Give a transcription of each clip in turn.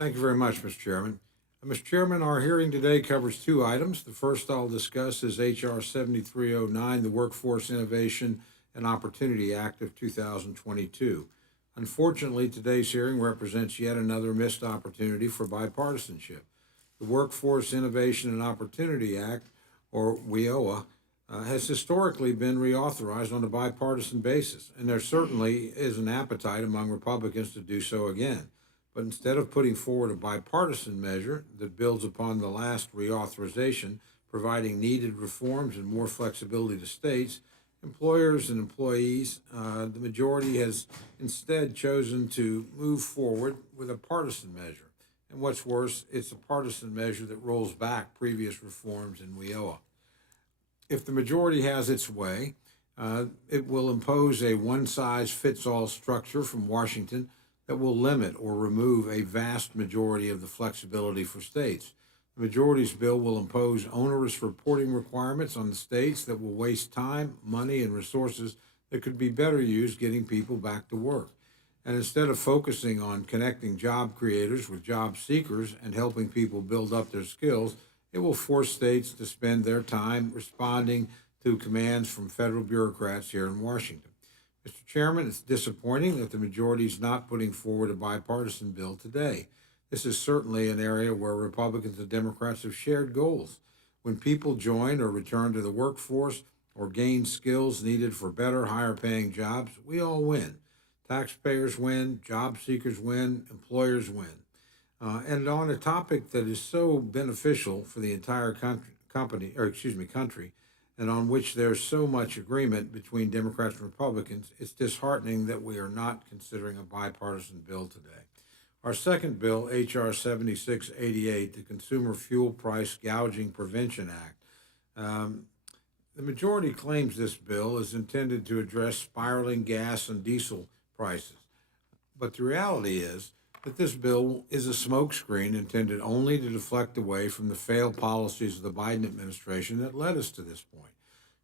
Thank you very much, Mr. Chairman. Mr. Chairman, our hearing today covers two items. The first I'll discuss is H.R. 7309, the Workforce Innovation and Opportunity Act of 2022. Unfortunately, today's hearing represents yet another missed opportunity for bipartisanship. The Workforce Innovation and Opportunity Act, or WIOA, has historically been reauthorized on a bipartisan basis, and there certainly is an appetite among Republicans to do so again. But instead of putting forward a bipartisan measure that builds upon the last reauthorization, providing needed reforms and more flexibility to states, employers and employees, the majority has instead chosen to move forward with a partisan measure. And what's worse, it's a partisan measure that rolls back previous reforms in WIOA. If the majority has its way, it will impose a one size fits all structure from Washington that will limit or remove a vast majority of the flexibility for states. The majority's bill will impose onerous reporting requirements on the states that will waste time, money, and resources that could be better used getting people back to work. And instead of focusing on connecting job creators with job seekers and helping people build up their skills, it will force states to spend their time responding to commands from federal bureaucrats here in Washington. Mr. Chairman, it's disappointing that the majority is not putting forward a bipartisan bill today. This is certainly an area where Republicans and Democrats have shared goals. When people join or return to the workforce or gain skills needed for better, higher paying jobs, we all win. Taxpayers win, job seekers win, employers win. And on a topic that is so beneficial for the entire country, and on which there's so much agreement between Democrats and Republicans, it's disheartening that we are not considering a bipartisan bill today. Our second bill, H.R. 7688, the Consumer Fuel Price Gouging Prevention Act, the majority claims this bill is intended to address spiraling gas and diesel prices. But the reality is that this bill is a smokescreen intended only to deflect away from the failed policies of the Biden administration that led us to this point.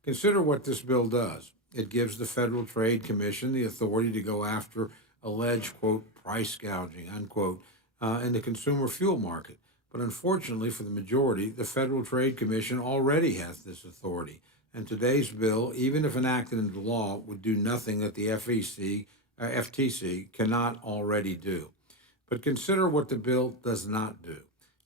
Consider what this bill does. It gives the Federal Trade Commission the authority to go after alleged, quote, price gouging, unquote, in the consumer fuel market. But unfortunately for the majority, the Federal Trade Commission already has this authority. And today's bill, even if enacted into law, would do nothing that the FTC cannot already do. But consider what the bill does not do.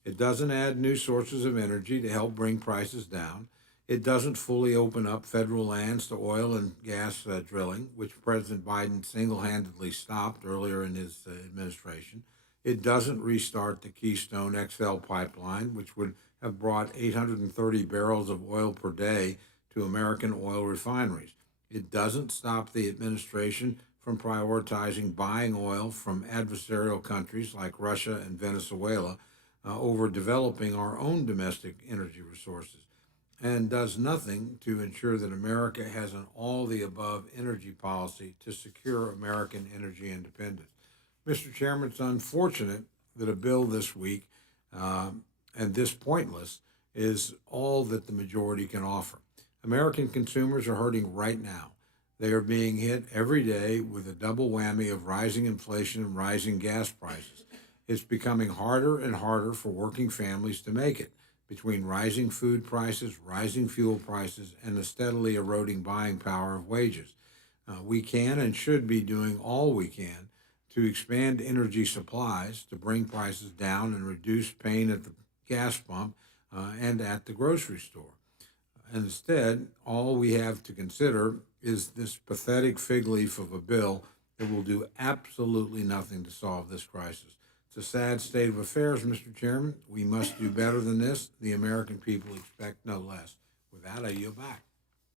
It doesn't add new sources of energy to help bring prices down. It doesn't fully open up federal lands to oil and gas drilling, which President Biden single-handedly stopped earlier in his administration. It doesn't restart the Keystone XL pipeline, which would have brought 830 barrels of oil per day to American oil refineries. It doesn't stop the administration from prioritizing buying oil from adversarial countries like Russia and Venezuela over developing our own domestic energy resources, and does nothing to ensure that America has an all-the-above energy policy to secure American energy independence. Mr. Chairman, it's unfortunate that a bill this weak and this pointless is all that the majority can offer. American consumers are hurting right now. They are being hit every day with a double whammy of rising inflation and rising gas prices. It's becoming harder and harder for working families to make it between rising food prices, rising fuel prices, and the steadily eroding buying power of wages. We can and should be doing all we can to expand energy supplies to bring prices down and reduce pain at the gas pump and at the grocery store. And instead, all we have to consider is this pathetic fig leaf of a bill that will do absolutely nothing to solve this crisis. It's a sad state of affairs, Mr. Chairman. We must do better than this. The American people expect no less. With that, I yield back.